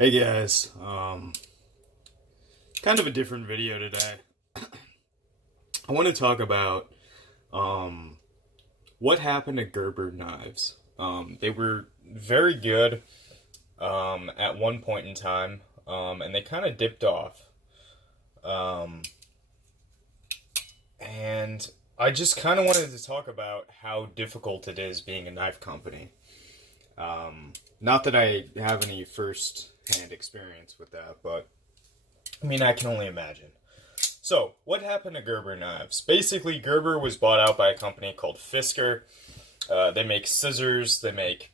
Hey guys, kind of a different video today. I want to talk about what happened to Gerber knives. They were very good at one point in time, and they kind of dipped off. Um, and I just kind of wanted to talk about how difficult it is being a knife company. Not that I have any first-hand experience with that, but I mean, I can only imagine. So, what happened to Gerber knives? Basically, Gerber was bought out by a company called Fisker. They make scissors, they make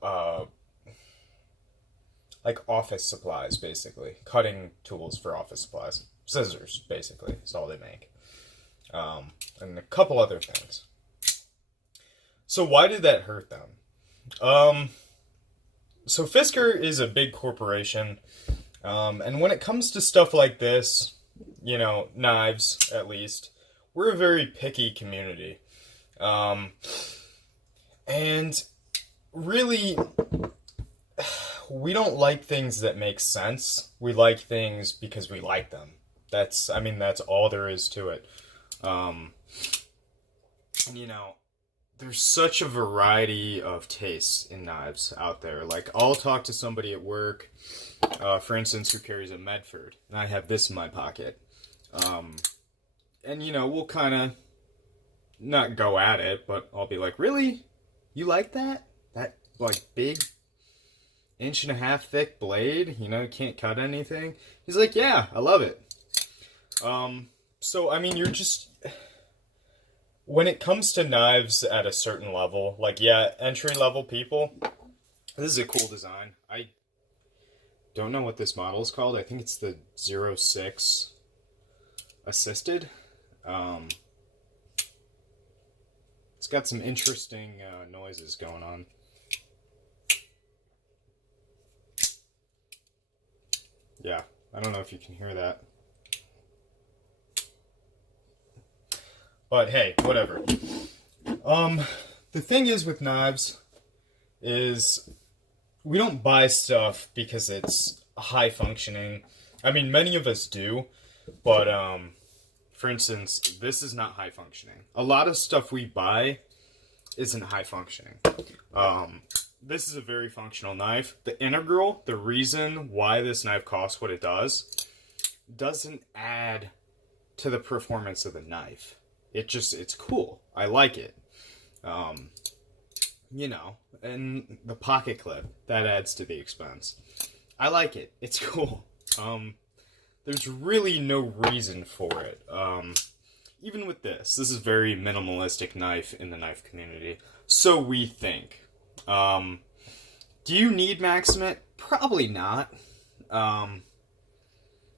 uh, like office supplies, basically. Cutting tools for office supplies. Scissors, basically, is all they make. And a couple other things. So, why did that hurt them? So Fisker is a big corporation, and when it comes to stuff like this, knives at least, we're a very picky community. And really, we don't like things that make sense. We like things because we like them. That's all there is to it. Um, you know, there's such a variety of tastes in knives out there. Like, I'll talk to somebody at work, for instance, who carries a Medford, and I have this in my pocket. And, we'll kind of not go at it, but I'll be like, really? You like that? That, like, big inch and a half thick blade? You can't cut anything? He's like, yeah, I love it. So, you're just... When it comes to knives at a certain level, like, yeah, entry-level people, this is a cool design. I don't know what this model is called. I think it's the 06 Assisted. It's got some interesting noises going on. Yeah, I don't know if you can hear that. But hey, whatever. The thing is with knives is we don't buy stuff because it's high functioning. Many of us do, but for instance, this is not high functioning. A lot of stuff we buy isn't high functioning. This is a very functional knife. The integral, the reason why this knife costs what it does, doesn't add to the performance of the knife. It's cool. I like it. And the pocket clip, that adds to the expense. I like it. It's cool. There's really no reason for it. Even with this is a very minimalistic knife in the knife community. So we think. Do you need Maximate? Probably not.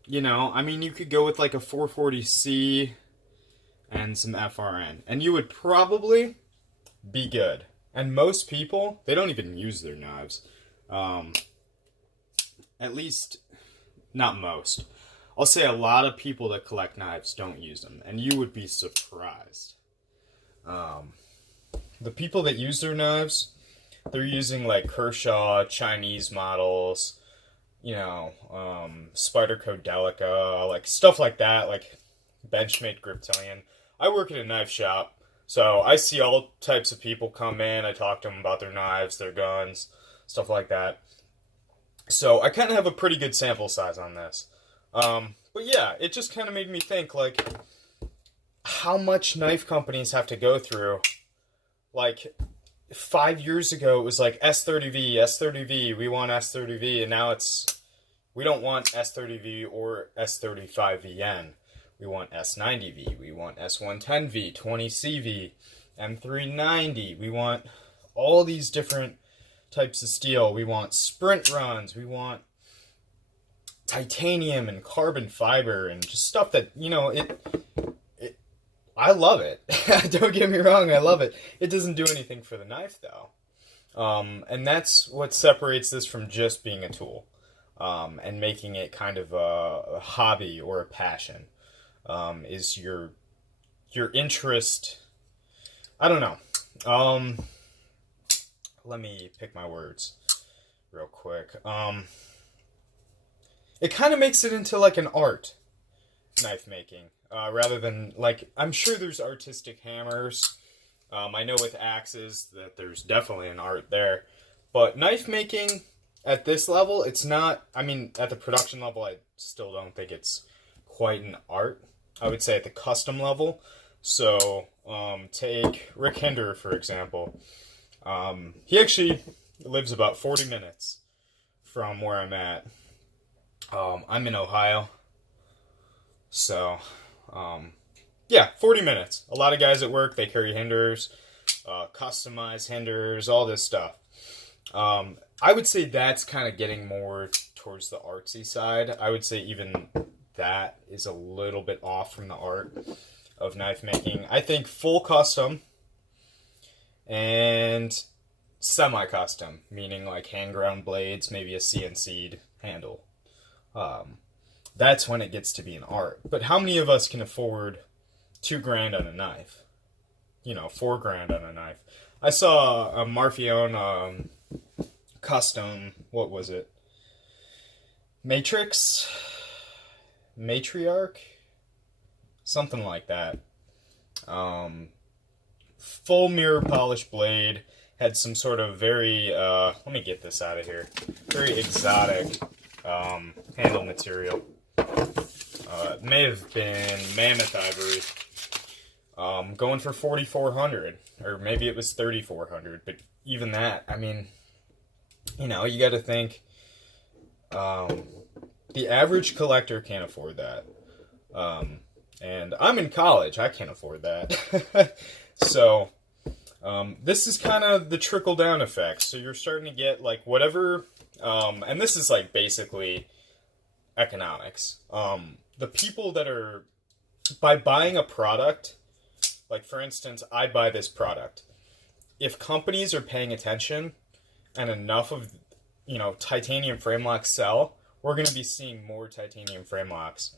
You could go with like a 440C and some FRN, and you would probably be good. And most people, they don't even use their knives. At least, not most. I'll say a lot of people that collect knives don't use them, and you would be surprised. The people that use their knives, they're using like Kershaw, Chinese models, Spyderco Delica, like stuff like that, like Benchmade Griptilian. I work at a knife shop, so I see all types of people come in. I talk to them about their knives, their guns, stuff like that. So I kind of have a pretty good sample size on this. But yeah, it just kind of made me think, like, how much knife companies have to go through. Like, 5 years ago, it was like S30V, S30V, we want S30V, and now we don't want S30V or S35VN. We want S90V, we want S110V, 20CV, M390. We want all these different types of steel. We want sprint runs. We want titanium and carbon fiber and just stuff that, I love it. Don't get me wrong, I love it. It doesn't do anything for the knife, though. And that's what separates this from just being a tool, and making it kind of a hobby or a passion. Is your interest. I don't know. Let me pick my words. real quick. It kind of makes it into like an art, knife making, rather than like I'm sure there's artistic hammers. I know with axes that there's definitely an art there, but knife making at this level, it's not. I mean, at the production level, I still don't think it's quite an art. I would say at the custom level. So, take Rick Hinder for example. He actually lives about 40 minutes from where I'm at. I'm in Ohio, so yeah, 40 minutes. A lot of guys at work, they carry hinders, customize hinders, all this stuff. I would say that's kind of getting more towards the artsy side. I would say even that is a little bit off from the art of knife making. I think full custom and semi-custom, meaning like hand-ground blades, maybe a CNC'd handle. That's when it gets to be an art. But how many of us can afford $2,000 on a knife? You know, $4,000 on a knife. I saw a Marfione custom. What was it? Matriarch, something like that. Full mirror polished blade. Had some sort of very. Let me get this out of here. Very exotic handle material. It may have been mammoth ivory. Going for 4,400, or maybe it was 3,400. But even that, I mean, you know, you got to think. The average collector can't afford that. And I'm in college. I can't afford that. So, this is kind of the trickle-down effect. So you're starting to get, like, whatever... and this is, like, basically economics. The people that are... By buying a product, like, for instance, I buy this product. If companies are paying attention and enough of, you know, titanium frame locks sell, we're going to be seeing more titanium frame locks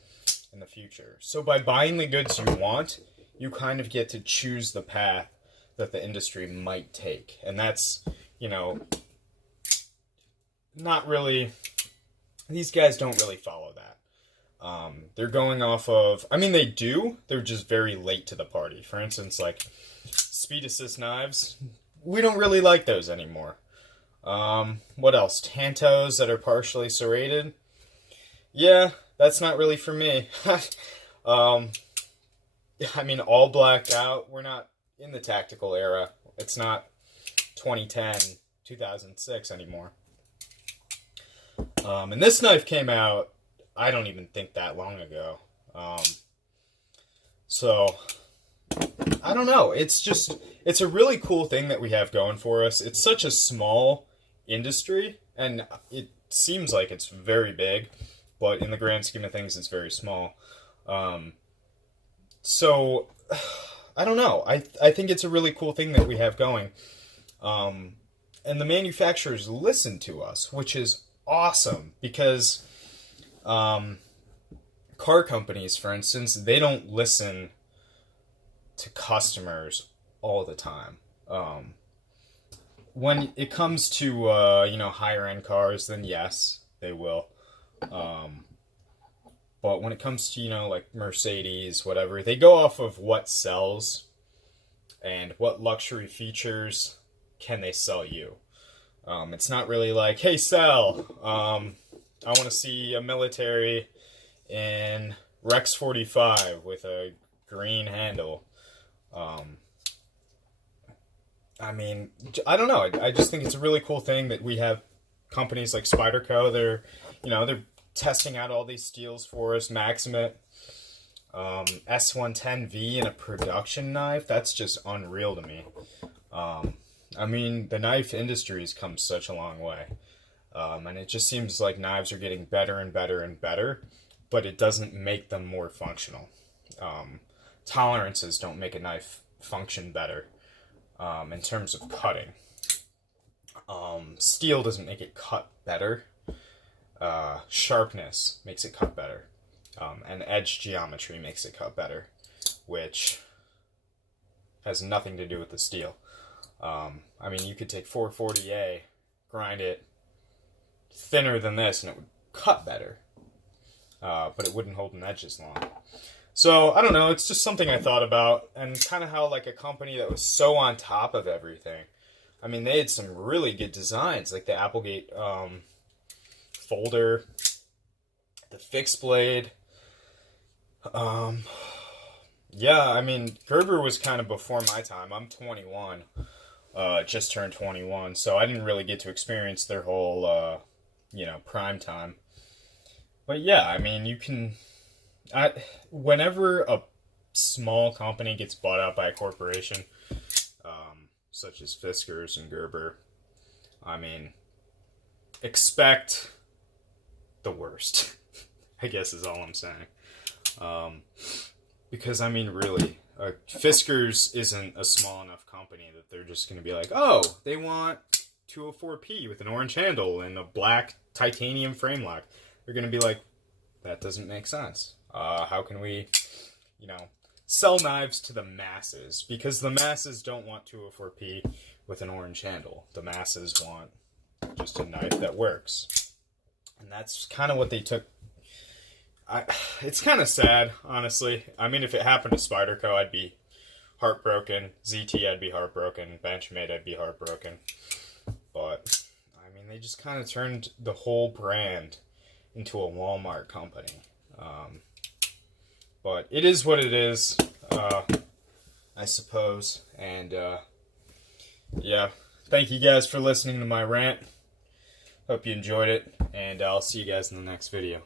in the future. So by buying the goods you want, you kind of get to choose the path that the industry might take. And that's, you know, not really... These guys don't really follow that. They're going off of... I mean, they do. They're just very late to the party. For instance, like, speed assist knives. We don't really like those anymore. What else? Tantos that are partially serrated. Yeah, that's not really for me. I mean, all blacked out. We're not in the tactical era. It's not 2010, 2006 anymore. And this knife came out, I don't even think that long ago. So, I don't know. It's a really cool thing that we have going for us. It's such a small industry, and it seems like it's very big, but in the grand scheme of things, it's very small. So, I don't know. I think it's a really cool thing that we have going. And the manufacturers listen to us, which is awesome, because car companies, for instance, they don't listen to customers all the time. When it comes to, you know, higher end cars, then yes, they will. But when it comes to, you know, like Mercedes, whatever, they go off of what sells and what luxury features can they sell you. It's not really like, hey, sell, I want to see a military in Rex 45 with a green handle. I mean, I don't know. I just think it's a really cool thing that we have companies like Spyderco. They're testing out all these steels for us. Maximate, S110V in a production knife. That's just unreal to me. I mean, the knife industry has come such a long way. And it just seems like knives are getting better and better and better, but it doesn't make them more functional. Tolerances don't make a knife function better in terms of cutting. Steel doesn't make it cut better. Sharpness makes it cut better. And edge geometry makes it cut better, which has nothing to do with the steel. I mean, you could take 440A, grind it, thinner than this and it would cut better. But it wouldn't hold an edge as long. So, I don't know, it's just something I thought about, and kind of how, like, a company that was so on top of everything. I mean, they had some really good designs, like the Applegate folder, the fixed blade. Yeah, I mean, Gerber was kind of before my time. I'm 21, just turned 21, so I didn't really get to experience their whole, prime time. But yeah, I mean, whenever a small company gets bought out by a corporation, such as Fiskars and Gerber, I mean, expect the worst, I guess is all I'm saying. Because, I mean, really, Fiskars isn't a small enough company that they're just going to be like, oh, they want 204P with an orange handle and a black titanium frame lock. They're going to be like, that doesn't make sense. How can we, sell knives to the masses? Because the masses don't want 204P with an orange handle. The masses want just a knife that works. And that's kind of what they took. It's kind of sad, honestly. I mean, if it happened to Spyderco, I'd be heartbroken. ZT, I'd be heartbroken. Benchmade, I'd be heartbroken. But, I mean, they just kind of turned the whole brand into a Walmart company. But it is what it is, I suppose. And, yeah, thank you guys for listening to my rant. Hope you enjoyed it, and I'll see you guys in the next video.